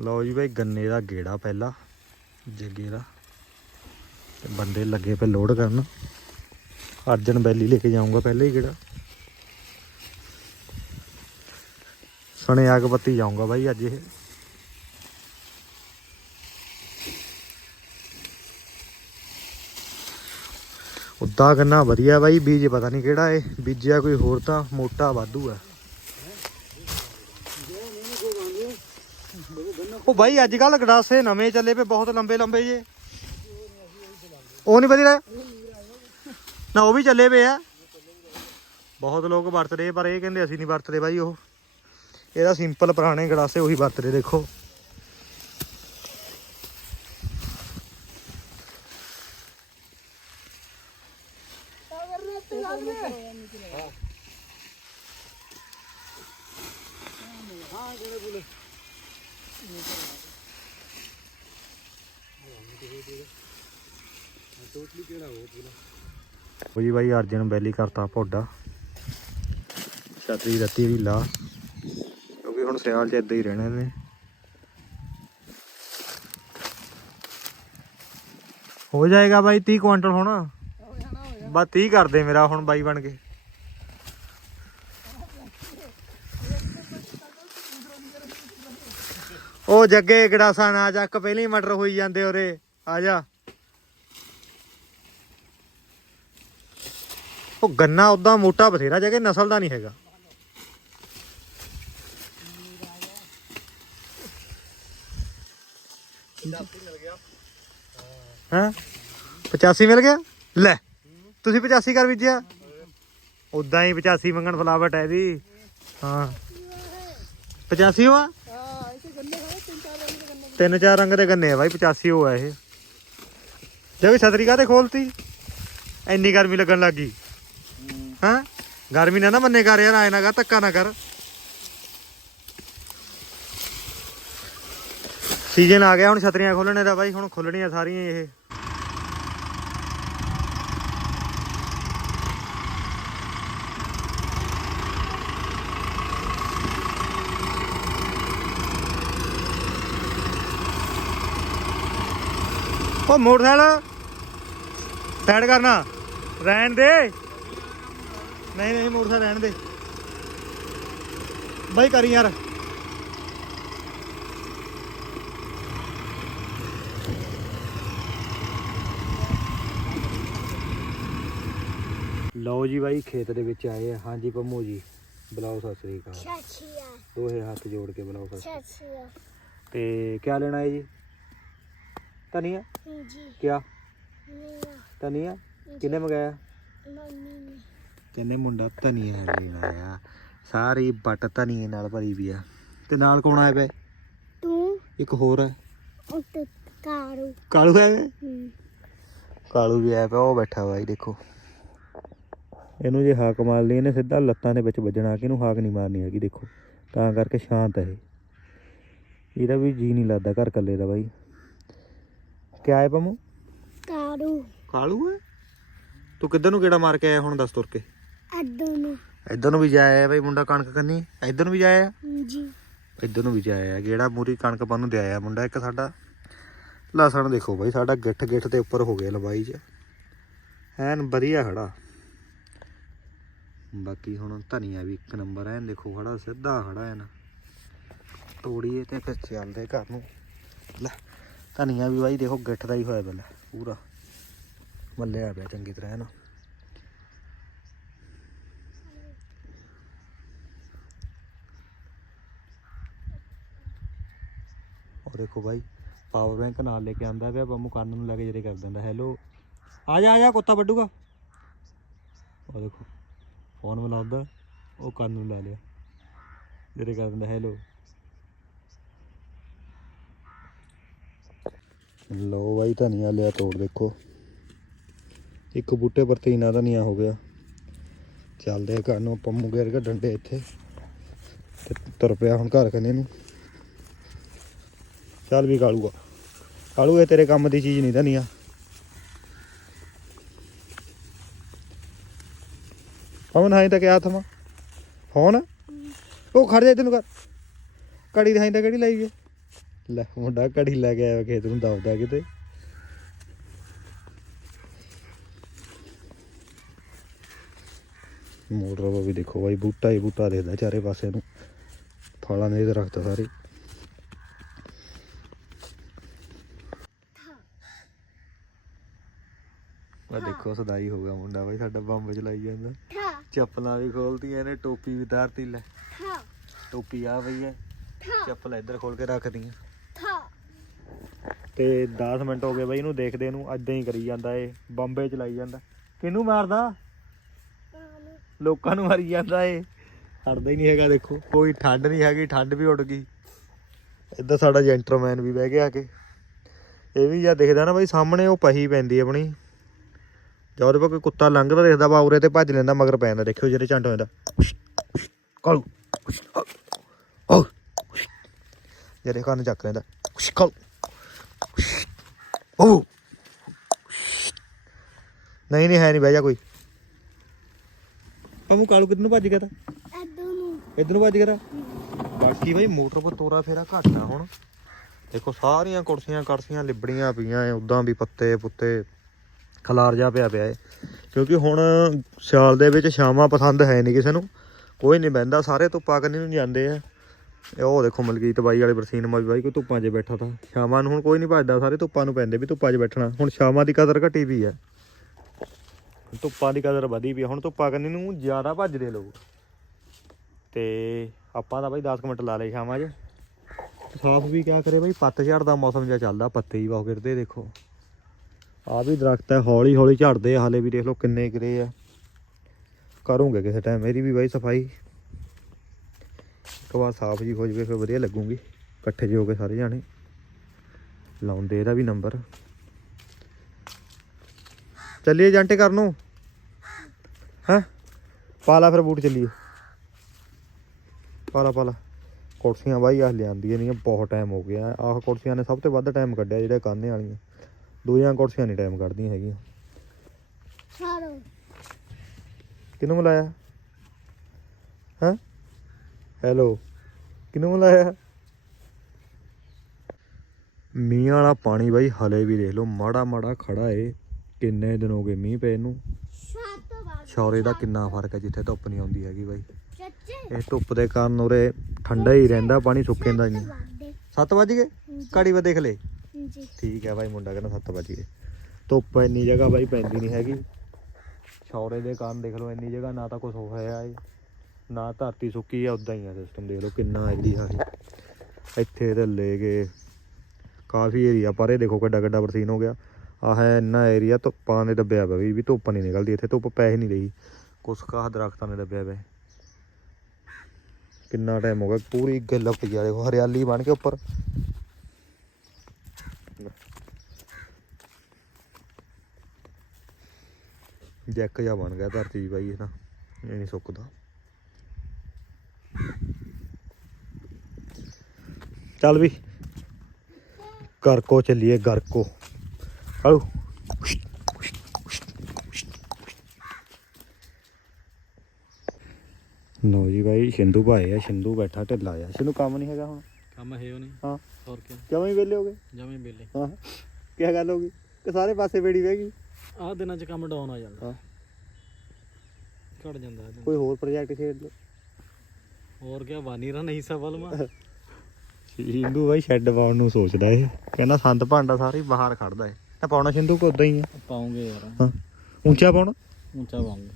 ਲਓ ਜੀ ਬਾਈ, ਗੰਨੇ ਦਾ ਗੇੜਾ ਪਹਿਲਾ, ਜੱਗੇ ਦਾ। ਤੇ ਬੰਦੇ ਲੱਗੇ ਪਏ ਲੋਡ ਕਰਨ। ਅਰਜਨ ਵੈਲੀ ਲੈ ਕੇ ਜਾਊਂਗਾ ਪਹਿਲੇ ਹੀ ਗੇੜਾ। ਸਣੇ ਆਗ ਪੱਤੀ ਜਾਊਂਗਾ ਬਾਈ ਅੱਜ ਇਹ। ਉੱਦਾਂ ਗੰਨਾ ਵਧੀਆ ਬਾਈ, ਬੀਜ ਪਤਾ ਨਹੀਂ ਕਿਹੜਾ ਏ ਬੀਜਿਆ ਕੋਈ ਹੋਰ ਤਾਂ ਮੋਟਾ ਵਾਧੂ ਆ। ਉਹ ਬਾਈ, ਅੱਜ ਕੱਲ ਗੜਾਸੇ ਨਵੇਂ ਚੱਲੇ ਪਏ, ਬਹੁਤ ਲੰਬੇ ਲੰਬੇ ਜੇ। ਉਹ ਨਹੀਂ ਵਧੀਆ ਨਾ, ਉਹ ਵੀ ਚੱਲੇ ਪਏ ਆ। ਬਹੁਤ ਲੋਕ ਵਰਤਦੇ ਪਰ ਇਹ ਕਹਿੰਦੇ ਅਸੀਂ ਨਹੀਂ ਵਰਤਦੇ ਬਾਈ ਉਹ। ਇਹਦਾ ਸਿੰਪਲ ਪੁਰਾਣੇ ਗੜਾਸੇ ਉਹੀ ਵਰਤਦੇ, ਦੇਖੋ। ਉਹ ਜੀ ਬਾਈ ਅਰਜਨ ਬੈਲੀ ਕਰਤਾ ਪੋਡਾ ਛਤਰੀ ਰੱਤੀ ਵੀ ਲਾ। ਕਿਉਂਕਿ ਹੁਣ ਸਿਆਲ ਚ ਇਦਾਂ ਹੀ ਰਹਿਣਾ ਨੇ ਹੋ ਜਾਏਗਾ ਬਾਈ 30 ਕੁਇੰਟਲ ਹੁਣ। ਬਸ 30 ਕਰ ਦੇ ਮੇਰਾ ਹੁਣ ਬਾਈ ਬਣ ਕੇ। ਉਹ ਜੱਗੇ ਗੜਾਸਾ ਨਾ ਚੱਕ ਪਹਿਲੀ ਮਟਰ ਹੋਈ ਜਾਂਦੇ ਉਰੇ। ਆ ਜਾ। ਉਹ ਗੰਨਾ ਉਦਾਂ ਮੋਟਾ ਬਥੇਰਾ ਜਗੇ ਨਸਲ ਦਾ ਨਹੀਂ ਹੈਗਾ। ਹਾਂ? 85 ਮਿਲ ਗਿਆ? ਲੈ, ਤੁਸੀਂ 85 ਕਰ ਬੀਜਿਆ ਉਦਾਂ ਹੀ 85 ਮੰਗਣ ਫਲਾਵਟ ਹੈ ਦੀ ਹਾਂ। 85 ਹੋਆ? ਤਿੰਨ ਚਾਰ ਰੰਗ ਦੇ ਗੰਨੇ ਆ ਬਾਈ 85 ਹੋਆ ਇਹ। ਜੇ ਛਤਰੀ ਕਾਤੇ ਖੋਲਤੀ। ਇੰਨੀ ਗਰਮੀ ਲੱਗਣ ਲੱਗੀ ਹਾਂ? ਗਰਮੀ ਨਾ ਨਾ ਮੰਨੇ ਕਰ ਯਾਰ, ਆਏ ਨਾ ਕਰ, ਧੱਕਾ ਨਾ ਕਰ। ਸੀਜ਼ਨ ਆ ਗਿਆ, ਹੁਣ ਛਤਰੀਆਂ ਖੋਲਣੇ ਦਾ ਬਾਈ, ਹੁਣ ਖੁੱਲਣੀਆਂ ਸਾਰੀਆਂ ਇਹ। ਉਹ ਮੋਟਰਸਾਈਕਲ ਸਾਈਡ ਕਰਨਾ। ਰਹਿਣ ਦੇ। ਨਹੀਂ ਨਹੀਂ ਮੋਟਰਸਾਈਕਲ ਰਹਿਣ ਦੇ। ਬਾਈ ਕਰੀ ਯਾਰ। ਲਓ ਜੀ ਬਾਈ ਖੇਤ ਦੇ ਵਿੱਚ ਆਏ ਆ। ਹਾਂਜੀ ਪੰਮੂ ਜੀ ਬੁਲਾਓ ਸਤਿ ਸ੍ਰੀ ਅਕਾਲ। ਦੋਹੇ ਹੱਥ ਜੋੜ ਕੇ ਬੁਲਾਓ ਸਤਿ ਚਾਚੀਆ ਤੇ ਕਿਆ ਲੈਣਾ ਹੈ ਜੀ? ਧਨੀਆ? ਜੀ ਕਿਆ? ਮੀਆਂ ਧਨੀਆ? ਕਿੰਨੇ ਮੰਗਾਇਆ? ਮੰਮੀ ਨੇ। ਕਹਿੰਦੇ ਮੁੰਡਾ ਧਨੀਆ ਲੈਣ ਆਇਆ। ਸਾਰੀ ਬੱਟ ਧਨੀਏ ਨਾਲ ਭਰੀ ਵੀ ਆ। ਤੇ ਨਾਲ ਕੌਣ ਆਇਆ ਬਈ ਤੂੰ? ਇੱਕ ਹੋਰ ਹੈ ਉੱਤੇ ਕਾਰੂ ਕਾਲੂ। ਹੈ? ਵੇ? ਹੂੰ। ਕਾਲੂ ਵੀ ਆਇਆ ਪਿਆ ਉਹ ਬੈਠਾ ਵਾ ਜੀ ਦੇਖੋ। ਇਹਨੂੰ ਜੇ ਹਾਕ ਮਾਰ ਲਈ ਇਹਨੇ ਸਿੱਧਾ ਲੱਤਾਂ ਦੇ ਵਿੱਚ ਵੱਜਣਾ ਕਿ ਇਹਨੂੰ ਹਾਕ ਨਹੀਂ ਮਾਰਨੀ ਹੈਗੀ ਦੇਖੋ। ਤਾਂ ਕਰਕੇ ਸ਼ਾਂਤ ਹੈ ਇਹ। ਇਹਦਾ ਵੀ ਜੀ ਨਹੀਂ ਲੱਗਦਾ ਘਰ ਕੱਲੇ ਦਾ ਬਾਈ। ਕਿਆ ਹੈ ਪੰਮੂ? ਕਾਰੂ ਕਾਲੂ ਹੈ? ਤੂੰ ਕਿੱਧਰ ਨੂੰ ਗੇੜਾ ਮਾਰ ਕੇ ਆਇਆ ਹੁਣ ਦੱਸ ਤੁਰ ਕੇ? ਅੱਡੋ ਨੂੰ। ਇੱਧਰ ਨੂੰ ਵੀ ਜਾਇਆ ਬਈ ਮੁੰਡਾ ਕਣਕ ਕੰਨੀ? ਇੱਧਰ ਨੂੰ ਵੀ ਜਾਇਆ ਜੀ ਇੱਧਰ ਨੂੰ ਵੀ ਜਾਇਆ ਗੇੜਾ ਮੂਰੀ ਕਣਕ ਬੰਨ ਨੂੰ ਦੇ ਆਇਆ ਮੁੰਡਾ ਇੱਕ ਸਾਡਾ। ਲਸਣ ਦੇਖੋ ਬਾਈ ਸਾਡਾ ਗਿੱਠ ਗਿੱਠ ਦੇ ਉੱਪਰ ਹੋ ਗਿਆ ਲੰਬਾਈ 'ਚ। ਐਨ ਵਧੀਆ ਖੜਾ। ਬਾਕੀ ਹੁਣ ਧਨੀਆ ਵੀ ਇੱਕ ਨੰਬਰ ਐਨ ਦੇਖੋ ਖੜਾ ਸਿੱਧਾ ਖੜਾ ਐਨ। ਤੋੜੀਏ ਤੇ ਫਿਰ ਚੱਲਦੇ ਘਰ ਨੂੰ। ਲੈ। ਧਨੀਆ ਵੀ ਬਾਈ ਦੇਖੋ ਗਿੱਠ ਦਾ ਹੀ ਹੋਇਆ ਪਹਿਲਾਂ, ਪੂਰਾ। ਮੱਲਿਆ ਪਿਆ ਚੰਗੀ ਤਰ੍ਹਾਂ ਹੈ ਨਾ ਉਹ ਦੇਖੋ ਬਾਈ ਪਾਵਰ ਬੈਂਕ ਨਾਲ ਲੈ ਕੇ ਆਂਦਾ ਪਿਆ ਪੰਮੂ ਕੰਨ ਨੂੰ ਲੈ ਕੇ ਜਿਹੜੇ ਕਰ ਦਿੰਦਾ ਹੈਲੋ ਆ ਜਾ ਆ ਜਾ, ਕੁੱਤਾ ਵੱਡੂਗਾ ਉਹ ਦੇਖੋ ਫੋਨ ਮਿਲਾਉਂਦਾ, ਉਹ ਕੰਨ ਨੂੰ ਲਾ ਲਿਆ, ਜਿਹੜੇ ਕਰ ਦਿੰਦਾ ਹੈਲੋ ਲੋ ਬਾਈ ਧਨੀਆ ਲਿਆ ਤੋੜ ਦੇਖੋ। ਇੱਕ ਬੂਟੇ ਪਰ ਤੀਨਾ ਧਨੀਆ ਹੋ ਗਿਆ। ਚੱਲਦੇ ਘਰ ਨੂੰ ਪੰਮੂ ਗੇਰ ਕੇ ਡੰਡੇ ਇੱਥੇ। ਤੇ ਤੁਰ ਪਿਆ ਹੁਣ ਘਰ ਕੰਨੇ ਨੂੰ। ਚੱਲ ਵੀ ਕਾਲੂਗਾ ਕਾਲੂ, ਇਹ ਤੇਰੇ ਕੰਮ ਦੀ ਚੀਜ਼ ਨਹੀਂ ਧਨੀਆ। ਪਵਨ ਹਾਈ ਤਾਂ ਕਿਆ ਥਮਾ ਫੋਨ? ਉਹ ਖੜ ਜਾ ਤੈਨੂੰ ਕਰ ਕੜੀ ਦਿਖਾਈ ਤਾਂ ਕਿਹੜੀ ਲਾਈ ਏ ਲੈ ਮੁੰਡਾ ਘੜੀ ਲੈ ਕੇ ਆਇਆ ਖੇਤ ਨੂੰ ਦਬਦਾ ਕਿਤੇ। ਮੋਟਰ ਵਾ ਵੀ ਦੇਖੋ ਬਾਈ ਬੂਟਾ ਹੀ ਬੂਟਾ ਦੇਖਦਾ ਚਾਰੇ ਪਾਸੇ ਨੂੰ। ਫਲਾਂ ਦੇ ਦਰਖਤ ਸਾਰੇ। ਆ ਦੇਖੋ ਸਦਾਈ ਹੋ ਗਿਆ ਮੁੰਡਾ ਬਾਈ ਸਾਡਾ ਬੰਬ ਚਲਾਈ ਜਾਂਦਾ। ਚੱਪਲਾਂ ਵੀ ਖੋਲਤੀਆਂ ਨੇ ਟੋਪੀ ਵੀ ਉਤਾਰਤੀ ਲੈ। ਟੋਪੀ ਆ ਪਈ ਹੈ। ਚੱਪਲ ਇੱਧਰ ਖੋਲ ਕੇ ਰੱਖਦੀਆਂ ਤੇ 10 ਮਿੰਟ ਹੋ ਗਏ ਬਾਈ ਇਹਨੂੰ ਦੇਖਦੇ ਇਹਨੂੰ ਐਦਾਂ ਹੀ ਕਰੀ ਜਾਂਦਾ ਏ ਬੰਬੇ ਚਲਾਈ ਜਾਂਦਾ। ਕਿਹਨੂੰ ਮਾਰਦਾ? ਲੋਕਾਂ ਨੂੰ ਮਾਰੀ ਜਾਂਦਾ ਏ ਹਟਦਾ ਹੀ ਨਹੀਂ ਹੈਗਾ ਦੇਖੋ, ਕੋਈ ਠੰਡ ਨਹੀਂ ਹੈਗੀ, ਠੰਡ ਵੀ ਉੱਡ ਗਈ। ਇੱਧਰ ਸਾਡਾ ਜੈਂਟਰਮੈਨ ਵੀ ਬਹਿ ਗਿਆ ਆ ਕੇ। ਇਹ ਵੀ ਜਾਂ ਦੇਖਦਾ ਨਾ ਬਾਈ, ਸਾਹਮਣੇ ਉਹ ਪਹੀ ਪੈਂਦੀ ਆਪਣੀ। ਜਦ ਉਹਦੇ ਪਾ ਕੋਈ ਕੁੱਤਾ ਲੰਘਦਾ ਦੇਖਦਾ ਵਾ ਉਰੇ ਤੇ ਭੱਜ ਲੈਂਦਾ, ਮਗਰ ਪੈ ਜਾਂਦਾ। ਦੇਖਿਓ ਜਿਹੜੇ ਝੰਡ ਹੋ ਜਾਂਦਾ ਕਾਲੂ। ਓ ਜਿਹੜੇ ਕੰਨ ਚੱਕ ਲੈਂਦਾ। ਕਾਲੂ। ਓ ਨਹੀਂ ਨਹੀਂ ਹੈ ਨਹੀਂ ਬਹਿ ਜਾ ਕੋਈ। ਪੰਮੂ ਕਾਲੂ ਕਿੱਧਰ ਨੂੰ ਭੱਜ ਗਿਆ ਤਾ? ਐਦੋਂ ਨੂੰ। ਇੱਧਰ ਨੂੰ ਭੱਜ ਗਿਆ ਤਾ? ਬਾਕੀ ਬਈ ਮੋਟਰ ਪਰ ਤੋਰਾ ਫੇਰਾ ਘੱਟ ਆ ਹੁਣ। ਦੇਖੋ ਸਾਰੀਆਂ ਕੁਰਸੀਆਂ ਕੜਸੀਆਂ ਲਿਬੜੀਆਂ ਪਈਆਂ ਐ ਉਦਾਂ ਵੀ ਪੱਤੇ ਪੁੱਤੇ ਖਲਾਰ ਜਾ ਪਿਆ ਪਿਆ ਏ ਕਿਉਂਕਿ ਹੁਣ ਸਿਆਲ ਦੇ ਵਿੱਚ ਸ਼ਾਮਾਂ ਪਸੰਦ ਹੈ ਨਹੀਂ ਕਿਸੇ ਨੂੰ। ਕੋਈ ਨਹੀਂ ਬਹਿੰਦਾ ਸਾਰੇ ਧੁੱਪਾਂ ਕੰਨੀ ਨੂੰ ਜਾਂਦੇ ਆ। ਇਹ ਉਹ ਦੇਖੋ ਮਲਕੀਤ ਬਾਈ ਵਾਲੇ ਬਰਸੀਨ ਮਾ ਵੀ ਬਾਈ ਕੋਈ ਧੁੱਪਾਂ 'ਚ ਬੈਠਾ ਤਾਂ। ਸ਼ਾਮਾਂ ਨੂੰ ਹੁਣ ਕੋਈ ਨਹੀਂ ਭੱਜਦਾ, ਸਾਰੇ ਧੁੱਪਾਂ ਨੂੰ ਪੈਂਦੇ ਵੀ ਧੁੱਪਾਂ 'ਚ ਬੈਠਣਾ। ਹੁਣ ਸ਼ਾਮਾਂ ਦੀ ਕਦਰ ਘਟੀ ਵੀ ਹੈ ਧੁੱਪਾਂ ਦੀ ਕਦਰ ਵਧੀ ਵੀ ਹੁਣ ਧੁੱਪਾਂ ਕੰਨੀ ਨੂੰ ਜ਼ਿਆਦਾ ਭੱਜਦੇ ਲੋਕ। ਤੇ ਆਪਾਂ ਤਾਂ ਬਾਈ 10 ਕੁ ਮਿੰਟ ਲਾ ਲਏ ਸ਼ਾਮਾਂ 'ਚ। ਸਾਫ਼ ਵੀ ਕਿਆ ਕਰੇ ਬਾਈ ਪੱਤਝੜ ਦਾ ਮੌਸਮ ਜਿਹਾ ਚੱਲਦਾ, ਪੱਤੇ ਹੀ ਬਹੁਤ ਗਿਰਦੇ ਦੇਖੋ। ਆ ਵੀ ਦਰਖਤ ਹੈ ਹੌਲੀ ਹੌਲੀ ਝੜਦੇ ਆ, ਹਾਲੇ ਵੀ ਦੇਖ ਲਓ ਕਿੰਨੇ ਗਿਰੇ ਆ। ਕਰੂੰਗੇ ਕਿਸੇ ਟਾਈਮ ਮੇਰੀ ਵੀ ਬਾਈ ਸਫ਼ਾਈ। ਇੱਕ ਵਾਰ ਸਾਫ਼ ਜੀ ਹੋ ਜਵੇ ਫਿਰ ਵਧੀਆ ਲੱਗੂਗੀ। ਇਕੱਠੇ ਜਿਹੇ ਹੋ ਕੇ ਸਾਰੇ ਜਾਣੇ। ਲਾਉਂਦੇ ਇਹਦਾ ਵੀ ਨੰਬਰ ਚੱਲੀਏ ਜਾਂਟੇ ਕਰਨ ਨੂੰ। ਹੈ? ਪਾਲਾ ਫਿਰ ਬੂਟ ਚੱਲੀਏ। ਪਾਲਾ ਪਾਲਾ ਕੁਰਸੀਆਂ ਬਾਈ ਆ ਲਿਆਂਦੀਆਂ ਨਹੀਂ ਬਹੁਤ ਟਾਈਮ ਹੋ ਗਿਆ। ਆਹ ਕੁਰਸੀਆਂ ਨੇ ਸਭ ਤੋਂ ਵੱਧ ਟਾਈਮ ਕੱਢਿਆ ਜਿਹੜੇ ਕਾਨੇ ਵਾਲੀਆਂ। ਦੂਜੀਆਂ ਕੁਰਸੀਆਂ ਨਹੀਂ ਟਾਈਮ ਕੱਢਦੀਆਂ ਹੈਗੀਆਂ। ਕਿਹਨੂੰ ਬੁਲਾਇਆ? ਹਾਂ? ਹੈਲੋ ਕਿਹਨੂੰ ਬੁਲਾਇਆ? ਮੀਂਹ ਵਾਲਾ ਪਾਣੀ ਬਾਈ ਹਲੇ ਵੀ ਦੇਖ ਲਓ ਮਾੜਾ ਮਾੜਾ ਖੜਾ ਏ। ਕਿੰਨੇ ਦਿਨ ਹੋ ਗਏ ਮੀਂਹ ਪਏ ਨੂੰ। ਸ਼ੌਰੇ ਦਾ ਕਿੰਨਾ ਫ਼ਰਕ ਹੈ ਜਿੱਥੇ ਧੁੱਪ ਨਹੀਂ ਆਉਂਦੀ ਹੈਗੀ ਬਾਈ। ਇਹ ਧੁੱਪ ਦੇ ਕਾਰਨ ਉਰੇ ਠੰਡਾ ਹੀ ਰਹਿੰਦਾ ਪਾਣੀ ਸੁੱਕੇਂਦਾ ਨਹੀਂ। ਵਾਦੇ 7 ਵਜ ਗਏ? ਘੜੀ ਵਾ ਦੇਖ ਲੈ। ਜੀ ਠੀਕ ਹੈ ਬਾਈ ਮੁੰਡਾ ਕਹਿੰਦਾ 7 ਵਜ ਗਏ। ਧੁੱਪ ਇੰਨੀ ਜਗ੍ਹਾ ਬਾਈ ਪੈਂਦੀ ਨਹੀਂ ਹੈਗੀ। ਸ਼ੌਰੇ ਦੇ ਕਾਰਨ ਦੇਖ ਲਓ ਇੰਨੀ ਜਗ੍ਹਾ ਨਾ ਤਾਂ ਕੁਝ ਹੋਇਆ ਏ। ਨਾ ਧਰਤੀ ਸੁੱਕੀ ਆ ਉਦਾਂ ਹੀ ਆ ਸਿਸਟਮ ਦੇਖ ਲਓ ਕਿੰਨਾ ਐਡੀ ਸਾਰੀ। ਇੱਥੇ ਤੇ ਗਏ ਕਾਫੀ ਏਰੀਆ ਪਰ ਇਹ ਦੇਖੋ ਕਿੱਡਾ ਕਿੱਡਾ ਬਰਸੀਨ ਹੋ ਗਿਆ। ਆਹ ਹੈ ਇੰਨਾ ਏਰੀਆ ਧੁੱਪਾਂ ਨੇ ਦੱਬਿਆ ਪਿਆ ਵੀ ਧੁੱਪ ਨਹੀਂ ਨਿਕਲਦੀ। ਇੱਥੇ ਧੁੱਪ ਪੈ ਹੀ ਨਹੀਂ ਰਹੀ। ਕੁਛ ਕਾਹ ਦਰਖਤਾਂ ਨੇ ਦੱਬਿਆ ਪਿਆ ਕਿੰਨਾ ਟਾਈਮ ਹੋ ਗਿਆ, ਪੂਰੀ ਗੱਲ ਪਈ ਆ, ਦੇਖੋ, ਹਰਿਆਲੀ ਬਣ ਕੇ ਉੱਪਰ। ਜੈਕ ਜਾ ਬਣ ਗਿਆ ਧਰਤੀ 'ਚ ਬਾਈ, ਇਹ ਤਾਂ, ਇਹ ਨਹੀਂ ਸੁੱਕਦਾ। ਚੱਲ ਵੀ। ਗਰਕੋ ਚੱਲੀਏ ਗਰਕੋ ਆਓ। ਲਓ ਜੀ ਬਾਈ ਸਿੰਧੂ ਭਾਈ ਆ ਸਿੰਧੂ ਬੈਠਾ ਢਿੱਲਾ ਆ ਸਿੰਧੂ ਕੰਮ ਨਹੀਂ ਹੈਗਾ ਹੁਣ? ਕੰਮ ਹੈ ਉਹ ਨਹੀਂ। ਹਾਂ। ਹੋਰ ਕੀ? ਕਿਉਂ ਹੀ ਵਿਹਲੇ ਹੋ ਗਏ? ਜਮੇ ਹਾਂ ਕੀ ਗੱਲ ਹੋ ਗਈ? ਕਿ ਸਾਰੇ ਪਾਸੇ ਬੇੜੀ ਬਹਿ ਗਈ? ਆਹ ਦਿਨਾਂ 'ਚ ਕੰਮ ਡਾਊਨ ਆ ਜਾਂਦਾ। ਹਾਂ। ਘਟ ਜਾਂਦਾ ਕੋਈ ਹੋਰ ਪ੍ਰੋਜੈਕਟ ਛੇੜ ਲਓ। ਹੋਰ ਕੀ ਵਾਨੀ ਰਨ ਹਿੱਸਾ ਬਲਮਾ ਸਿੰਧੂ ਬਾਈ ਸ਼ੈੱਡ ਪਾਉਣ ਨੂੰ ਸੋਚਦਾ ਇਹ। ਕਹਿੰਦਾ ਸੰਤ ਭਾਂਡਾ ਸਾਰੇ ਬਾਹਰ ਖੜਦਾ ਏ ਤਾਂ ਪਾਉਣਾ ਸਿੰਧੂ ਕੋ ਉਦਾਂ ਹੀ ਆ। ਪਾਉਂਗੇ ਯਾਰ। ਹਾਂ। ਉੱਚਾ ਪਾਉਣਾ? ਉੱਚਾ ਪਾਉਂਗੇ।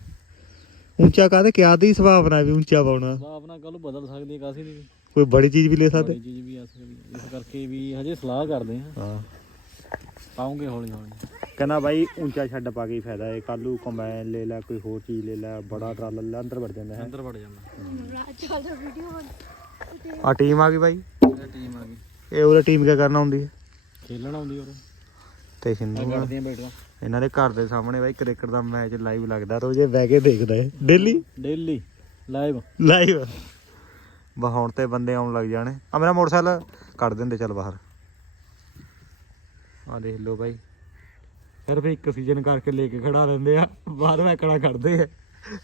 ਉੱਚਾ ਕਾਹਦੇ? ਕਿਆ ਦੀ ਸੁਭਾਵਨਾ ਵੀ ਉੱਚਾ ਪਾਉਣਾ? ਸਲਾਹ ਆਪਣਾ ਕੱਲ ਬਦਲ ਸਕਦੀ ਹੈ ਕਾਸੀ ਦੀ। ਕੋਈ ਬੜੀ ਚੀਜ਼ ਵੀ ਲੈ ਸਕਦੇ? ਬੜੀ ਚੀਜ਼ ਵੀ ਆ ਸਕਦੀ ਹੈ। ਇਸ ਕਰਕੇ ਵੀ ਹਜੇ ਸਲਾਹ ਕਰਦੇ ਆ। ਹਾਂ। ਪਾਉਂਗੇ ਹੌਲੀ ਹੌਲੀ। ਕਹਿੰਦਾ ਬਾਈ ਉੱਚਾ ਛੱਡ ਪਾ ਕੇ ਹੀ ਫਾਇਦਾ ਏ ਕੱਲੂ ਕੰਬਾਈਨ ਲੈ ਲੈ ਕੋਈ ਹੋਰ ਚੀਜ਼ ਲੈ ਲੈ। ਬੜਾ ਟਰਾਲਾ ਲੈ ਲੈ, ਅੰਦਰ ਵੜ ਜਾਂਦਾ ਹੈ। ਅੰਦਰ ਵੜ ਜਾਂਦਾ। ਵੀਡੀਓ ਆ ਟੀਮ ਆ ਗਈ ਬਾਈ। ਇਹ ਟੀਮ ਆ ਗਈ। ਇਹ ਉਹਦਾ ਟੀਮ ਕਿਆ ਕਰਨਾ ਹੁੰਦੀ ਹੈ? ਖੇਲਣ ਆਉਂਦੀ ਉਹ ਤੇ ਸਿੰਧੂ ਆ। ਗੜਦੀਆਂ ਬੈਠਾ ਇਹਨਾਂ ਦੇ ਘਰ ਦੇ ਸਾਹਮਣੇ ਬਾਈ ਕ੍ਰਿਕਟ ਦਾ ਮੈਚ ਲਾਈਵ ਲੱਗਦਾ ਰੋਜ਼ੇ ਬਹਿ ਕੇ ਦੇਖਦਾ ਏ ਡੇਲੀ ਡੇਲੀ ਲਾਈਵ ਲਾਈਵ ਬਾ ਹੁਣ ਤੇ ਬੰਦੇ ਆਉਣ ਲੱਗ ਜਾਣੇ। ਆ ਮੇਰਾ ਮੋਟਰਸਾਈਕਲ ਕੱਢ ਦਿੰਦੇ ਚੱਲ ਬਾਹਰ। ਆ ਦੇਖ ਲਓ ਬਾਈ। ਸਿਰਫ ਇੱਕ ਸੀਜ਼ਨ ਕਰਕੇ ਲੈ ਕੇ ਖੜਾ ਦਿੰਦੇ ਆ ਬਾਅਦ ਵਿੱਚ ਕੜਾ ਕੱਢਦੇ ਆ।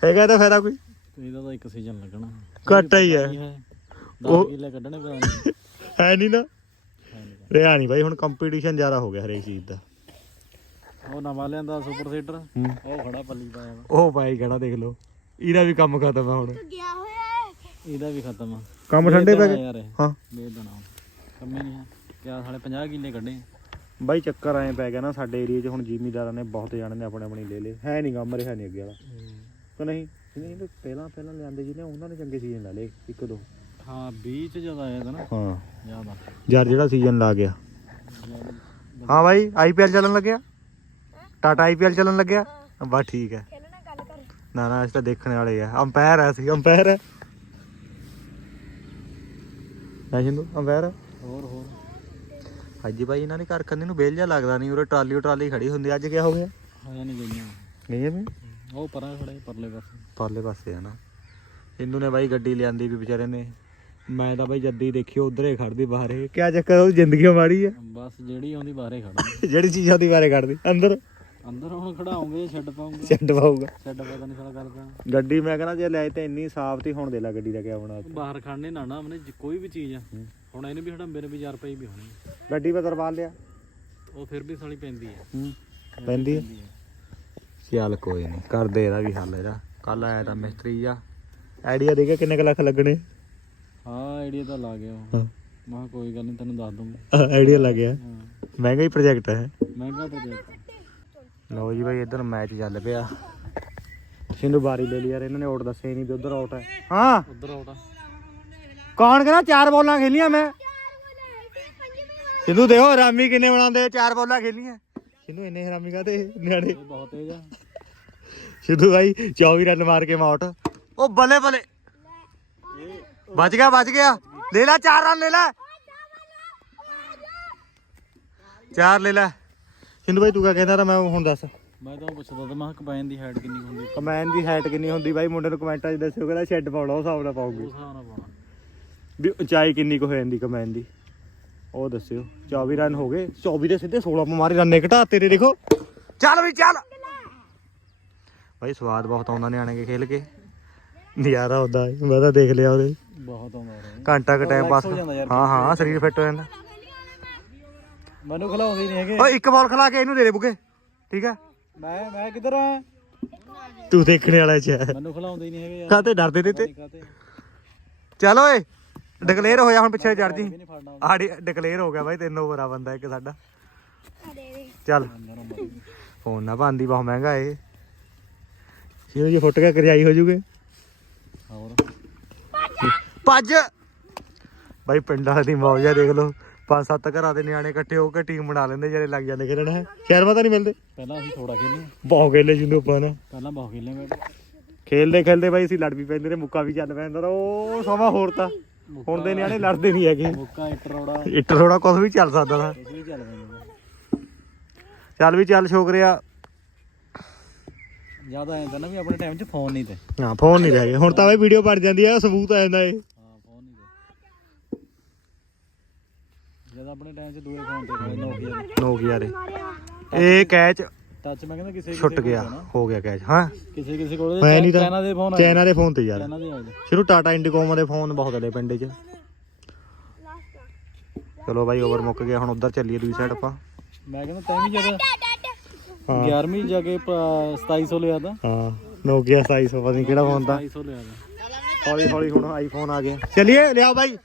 ਹੈਗਾ ਤਾਂ ਫਾਇਦਾ ਕੋਈ? ਇਹਦਾ ਤਾਂ ਇੱਕ ਸੀਜ਼ਨ ਲੱਗਣਾ। ਘੱਟ ਹੀ ਹੈ। ਹੈ ਉਹ- 10 ਕਿੱਲੇ ਕੱਢਣੇ ਪੈਣੇ ਹੈ ਨਹੀਂ ਨਾ? ਰਿਹਾ ਨਹੀਂ ਬਾਈ ਹੁਣ ਕੰਪੀਟੀਸ਼ਨ ਜ਼ਿਆਦਾ ਹੋ ਗਿਆ ਹਰੇਕ ਚੀਜ਼ ਦਾ। ਉਹ ਨਵਾਂ ਲਿਆਂਦਾ ਸੁਪਰ ਸੀਟਰ। ਉਹ ਖੜਾ ਪੱਲੀ ਪਾਇਆ ਵਾ ਉਹ ਭਾਈ ਖੜਾ ਦੇਖ ਲਓ। ਇਹਦਾ ਵੀ ਕੰਮ ਖਤਮ ਆ ਹੁਣ। ਗਿਆ ਹੋਇਆ ਹੈ। ਇਹਦਾ ਵੀ ਖਤਮ ਆ। ਕੰਮ ਠੰਡੇ ਪੈ ਗਏ? ਯਾਰ ਇਹ ਹਾਂ। ਵੇਚ ਦੇਣਾ ਕੰਮ ਹੀ ਨਹੀਂ ਹੈ ਕਿਆ ਸਾਲੇ 50 ਕਿੱਲੇ ਕੱਢੇ ਬਾਈ ਚੱਕਰ ਐਂ ਪੈ ਗਿਆ ਨਾ ਸਾਡੇ ਏਰੀਆ 'ਚ ਹੁਣ ਜ਼ਿਮੀਦਾਰਾਂ ਨੇ ਬਹੁਤ ਜਾਣੇ ਨੇ ਆਪਣੇ ਆਪਣੀ ਲੈ ਲਏ। ਹੈ ਨਹੀਂ ਕੰਮ ਰਿਹਾ ਨਹੀਂ ਅੱਗੇ ਵਾਲਾ। ਕਿ ਨਹੀਂ? ਨਹੀਂ ਤਾਂ ਪਹਿਲਾਂ ਪਹਿਲਾਂ ਲਿਆਂਦੇ ਜਿਹਨੇ ਉਹਨਾਂ ਨੇ ਚੰਗੇ ਸੀਜ਼ਨ ਲਾ ਲਏ ਇੱਕ ਦੋ। ਹਾਂ 20 ਚ ਜ਼ਿਆਦਾ ਆਇਆ ਤਾਂ ਨਾ। ਹਾਂ। ਜ਼ਿਆਦਾ। ਯਾਰ ਜਿਹੜਾ ਸੀਜ਼ਨ ਲਾ ਗਿਆ। ਹਾਂ ਬਾਈ ਆਈਪੀਐਲ ਚੱਲਣ ਲੱਗਿਆ? ਟਾਟਾ ਆਈਪੀਐਲ ਚੱਲਣ ਲੱਗਿਆ? ਬਸ ਠੀਕ ਹੈ। ਖੇਲਣਾ ਗੱਲ ਕਰ। ਨਾ ਨਾ ਅਸੀਂ ਤਾਂ ਦੇਖਣ ਵਾਲੇ ਆ। ਅੰਪਾਇਰ ਆ ਅਸੀਂ ਅੰਪਾਇਰ ਹੈ ਨਾ ਜਿੰਦੂ ਅੰਪਾਇਰ ਹੋਰ ਹੋਰ। ਅੱਜ ਭਾਈ ਇਹਨਾਂ ਨੇ ਘਰ ਕੰਨੇ ਨੂੰ ਬੇਲ ਜਾ ਲੱਗਦਾ ਨਹੀਂ ਉਰੇ ਟਰਾਲੀ ਟਰਾਲੀ ਖੜੀ ਹੁੰਦੀ ਅੱਜ ਕਿਆ ਹੋ ਗਿਆ? ਆਇਆ ਨਹੀਂ ਗਈਆਂ। ਨਹੀਂ ਐਵੇਂ ਉਹ ਪਰਾਂ ਖੜੇ ਪਰਲੇ ਪਾਸੇ। ਪਰਲੇ ਪਾਸੇ ਆ ਨਾ। ਇੰਦੂ ਨੇ ਬਾਈ ਗੱਡੀ ਲਿਆਂਦੀ ਵੀ ਵਿਚਾਰੇ ਨੇ। ਮੈਂ ਤਾਂ ਬਾਈ ਜੱਦੀ ਦੇਖੀ ਉਧਰੇ ਖੜਦੀ ਬਾਹਰੇ। ਕਿਆ ਚੱਕਰ ਉਹ ਜ਼ਿੰਦਗੀ ਮਾੜੀ ਆ? ਬਸ ਜਿਹੜੀ ਆਉਂਦੀ ਬਾਹਰੇ ਖੜਾ ਜਿਹੜੀ ਚੀਜ਼ਾਂ ਦੀ ਬਾਰੇ ਖੜਦੀ ਅੰਦਰ? ਅੰਦਰ ਹੁਣ ਖੜਾਉਂਗੇ ਛੱਡ ਪਾਉਂਗੇ। ਛੱਡ ਪਾਊਗਾ। ਛੱਡ ਪਤਾ ਨਹੀਂ ਸਾਲਾ ਕਰਦਾ। ਗੱਡੀ ਮੈਂ ਕਹਿੰਦਾ ਜੇ ਲੈ ਤੇ ਇੰਨੀ ਸਾਫ਼ ਤੀ ਹੁਣ ਦੇ ਲੈ ਗੱਡੀ ਦਾ ਕਿਆ ਬਣਾ ਬਾਹਰ ਖੜਨੇ ਨਾ ਨਾ ਜ- ਕੋਈ ਵੀ ਚੀਜ਼ ਆ। ਹੁਣ ਇਹਨੂੰ ਵੀ ਹੜੰਬੇ ਨੇ ਵੀ 1000 ਰੁਪਏ ਵੀ ਹੋਣੇ ਗੱਡੀ ਪੇ ਦਰਬਾਰ ਲਿਆ? ਉਹ ਫਿਰ ਵੀ ਸਾਲੀ ਪੈਂਦੀ ਆ। ਪੈਂਦੀ ਹੈ ਚੱਲ ਕੋਈ ਨਹੀਂ ਕਰਦੇ ਇਹਦਾ ਵੀ ਹੱਲ ਇਹਦਾ। ਕੱਲ ਆਇਆ ਤਾਂ ਮਿਸਤਰੀ ਆ। ਆਈਡੀਆ ਦੇ ਕੇ ਕਿੰਨੇ ਕੁ ਲੱਖ ਲੱਗਣੇ? ਆਈਡੀਆ ਤਾਂ ਲਾ ਗਿਆ ਉਹ। ਹਾਂ। ਮੈਂ ਕਿਹਾ ਕੋਈ ਗੱਲ ਨਹੀਂ ਤੈਨੂੰ ਦੱਸ ਦੂੰਗਾ। ਆਈਡੀਆ ਲੱਗ ਗਿਆ। ਮਹਿੰਗਾ ਹੀ ਪ੍ਰੋਜੈਕਟ ਹੈ। ਮਹਿੰਗਾ ਪ੍ਰੋਜੈਕਟ ਲਓ ਜੀ ਬਾਈ ਇੱਧਰ ਮੈਚ ਚੱਲ ਪਿਆ। ਸਿੰਧੂ ਬਾਰੀ ਲੈ ਲਈ ਯਾਰ ਇਹਨਾਂ ਨੇ ਆਊਟ ਦੱਸੇ ਨਹੀਂ ਤੇ ਉਧਰ ਆਊਟ ਹੈ। ਹਾਂ। ਉਧਰ ਆਉਟਾ ਕੌਣ ਕਹਿੰਦਾ ਚਾਰ ਬੋਲਾਂ ਖੇਲੀਆਂ ਮੈਂ? ਸਿੰਧੂ ਦੇਖੋ ਹਰਾਮੀ ਕਿੰਨੇ ਬਣਾਉਂਦੇ ਚਾਰ ਬੋਲਾਂ ਖੇਲੀਆਂ। ਸਿੰਧੂ ਇੰਨੇ ਹਰਾਮੀ ਕਾਤੇ ਨਿਆਣੇ। ਬਹੁਤ ਤੇਜ਼ ਆ। ਸਿੱਧੂ ਭਾਈ 24 ਰਨ ਮਾਰ ਕੇ ਆਊਟ ਉਹ ਬੱਲੇ ਬੱਲੇ ਬਚ ਗਿਆ ਬਚ ਗਿਆ। ਲੈ ਲੈ ਚਾਰ ਰਨ ਲੈ ਲੈ। ਚਾਰ ਲੈ ਲੈ। ਸਿੰਧੂ ਭਾਈ ਤੂੰ ਕਿਆ ਕਹਿੰਦਾ ਤਾਂ ਮੈਂ ਹੁਣ ਦੱਸ। ਮੈਂ ਤਾਂ ਪੁੱਛਦਾ ਤਾਂ ਮੈਂ ਕੰਬਾਈਨ ਦੀ ਹਾਈਟ ਕਿੰਨੀ ਹੁੰਦੀ? ਕਮੈਨ ਦੀ ਹਾਈਟ ਕਿੰਨੀ ਹੁੰਦੀ ਬਾਈ? ਮੁੰਡੇ ਨੂੰ ਕਮੈਂਟਾਂ 'ਚ ਦੱਸਿਓ ਕਹਿੰਦਾ ਸ਼ੈੱਡ ਪਾਉਣਾ ਉਹ ਹਿਸਾਬ ਨਾਲ ਪਾਉਂਗੇ ਉਸ ਪਾਉਣਾ। ਵੀ ਉਚਾਈ ਕਿੰਨੀ ਕੁ ਹੋ ਜਾਂਦੀ ਕਮੈਨ ਦੀ? ਉਹ ਦੱਸਿਓ। 24 ਰਨ ਹੋ ਗਏ। 24 ਦੇ ਸਿੱਧੇ 16 ਮਾਰੇ ਰੰਨੇ ਘਟਾ ਤੇਰੇ ਦੇਖੋ। ਚੱਲ ਵੀ ਚੱਲ। ਬਾਈ ਸਵਾਦ ਬਹੁਤ ਆਉਂਦਾ ਨਿਆਣੇ ਕੇ ਖੇਲ ਕੇ। ਨਜ਼ਾਰਾ ਆਉਂਦਾ ਹੈ। ਮੈਂ ਤਾਂ ਦੇਖ ਲਿਆ ਉਹਦੇ। ਬਹੁਤ ਆਉਂਦਾ ਰਹੇ ਘੰਟਾ ਕ ਟਾਈਮ ਪਾਸ ਹੋ ਹਾਂ ਸਰੀਰ ਫਿੱਟ ਹੋ ਜਾਂਦਾ। ਮੈਨੂੰ ਖਿਲਾਉਂਦੇ ਨਹੀਂ ਹੈਗੇ। ਓਏ ਇੱਕ ਬਾਲ ਖਿਲਾ ਕੇ ਇਹਨੂੰ ਦੇ ਦੇ ਬੁਕੇ ਠੀਕ ਹੈ? ਮੈਂ ਮੈਂ ਕਿੱਧਰ ਆ? ਤੂੰ ਦੇਖਣੇ ਵਾਲਾ ਚ ਹੈ। ਮੈਨੂੰ ਖਿਲਾਉਂਦੇ ਹੀ ਨਹੀਂ ਹੈਗੇ ਯਾਰ। ਕਾਤੇ ਡਰਦੇ ਤੇ ਚੱਲ ਓਏ ਡਿਕਲੇਅਰ ਹੋਇਆ ਹੁਣ ਪਿੱਛੇ ਚੜ ਜੀ ਆੜੀ ਡਿਕਲੇਅਰ ਹੋ ਗਿਆ ਬਾਈ ਤਿੰਨ ਓਵਰ ਆ ਬੰਦਾ ਇੱਕ ਸਾਡਾ। ਚੱਲ। ਫੋਨ ਨਾ ਭਾਂਦੀ ਬਹੁਤ ਮਹਿੰਗਾ ਏ ਜਿਹਨੂੰ ਜੇ ਫੁੱਟ ਕੇ ਕਰਜਾਈ ਹੋ ਜੂਗੇ? ਹੋਰ? ਭੱਜ। ਬਾਈ ਪਿੰਡ ਵਾਲੇ ਦੀ ਮੌਜ ਦੇਖ ਲਓ। ਪੰਜ ਸੱਤ ਘਰਾਂ ਦੇ ਨਿਆਣੇ ਇਕੱਠੇ ਹੋ ਕੇ ਟੀਮ ਬਣਾ ਲੈਂਦੇ ਜਿਹੜੇ ਲੱਗ ਜਾਂਦੇ ਖੇਡਣ ਹੈ। ਸ਼ਹਿਰ ਮਾ ਤਾਂ ਨਹੀਂ ਮਿਲਦੇ? ਪਹਿਲਾਂ ਅਸੀਂ ਥੋੜਾ ਖੇਲੇ ਬਹੁਤ ਖੇਲੇ ਜਿੰਦੂ ਆਪਾਂ ਨੇ। ਪਹਿਲਾਂ ਬਹੁਤ ਖੇਲੇ ਮੈਂ ਖੇਲਦੇ ਖੇਲਦੇ ਬਾਈ ਅਸੀਂ ਲੜ ਵੀ ਪੈਂਦੇ ਨੇ ਮੁੱਕਾ ਵੀ ਚੱਲ ਪੈਂਦਾ ਉਹ ਸਮਾਂ ਹੋਰ ਤਾਂ। ਹੁਣ ਦੇ ਨਿਆਣੇ ਲੜਦੇ ਨਹੀਂ ਹੈਗੇ। ਮੁੱਕਾ ਇੱਟ ਰੋੜਾ। ਇੱਟ ਥੋੜਾ ਕੁਝ ਵੀ ਚੱਲ ਸਕਦਾ ਤਾ ਚੱਲ ਵੀ ਚੱਲ ਛੋਕਰਿਆ ਜ਼ਿਆਦਾ ਐਂ ਤਾਂ ਨਾ ਵੀ ਆਪਣੇ ਟਾਈਮ 'ਚ ਫੋਨ ਨਹੀਂ ਤੇ। ਹਾਂ ਫੋਨ ਨਹੀਂ ਰਹਿ ਗਏ। ਹੁਣ ਤਾਂ ਬਾਈ ਵੀਡੀਓ ਬਣ ਜਾਂਦੀ ਆ ਸਬੂਤ ਆ ਜਾਂਦਾ ਏ। ਹਾਂ ਫੋਨ ਨਹੀਂ ਤੇ। ਜਦ ਆਪਣੇ ਟਾਈਮ 'ਚ ਦੂਏ ਫੋਨ ਤੇ ਨੋਕੀਆ ਨੋਕੀਆ ਦੇ ਇਹ ਕੈਚ ਟੱਚ ਮੈਂ ਕਹਿੰਦਾ ਕਿਸੇ ਛੁੱਟ ਗਿਆ। ਹੋ ਗਿਆ ਕੈਚ ਹਾਂ। ਕਿਸੇ ਕਿਸੇ ਕੋਲ ਮੈਂ ਨਹੀਂ ਤਾਂ ਚਾਈਨਾ ਦੇ ਫੋਨ ਚਾਈਨਾ ਦੇ ਫੋਨ ਤੇ ਯਾਰ। ਚਾਈਨਾ ਦੇ ਆਏ ਸ਼ੁਰੂ ਟਾਟਾ ਇੰਡੀਕੋਮ ਦੇ ਫੋਨ ਬਹੁਤ ਲੈ ਪਿੰਡ 'ਚ। ਚਲੋ ਬਾਈ ਓਵਰ ਮੁੱਕ ਗਿਆ। ਹੁਣ ਉਧਰ ਚੱਲੀਏ ਦੂਜੀ ਸਾਈਡ ਆਪਾਂ। ਮੈਂ ਕਹਿੰਦਾ ਤੈਂ ਵੀ ਜਦ ਹਾਂ। 11ਵੀਂ ਜਾ ਕੇ ਪ- 2700 ਲਿਆ ਤਾਂ। ਹਾਂ ਨੋਕੀਆ 2700 ਪਤਾ ਨਹੀਂ ਕਿਹੜਾ ਫੋਨ ਦਾ 2700 ਲਿਆ ਤਾਂ। ਹੌਲੀ ਹੌਲੀ ਹੁਣ ਆਈਫੋਨ ਆ ਗਿਆ ਚਲਿਏ ਲਿਆਓ ਬਾਈ।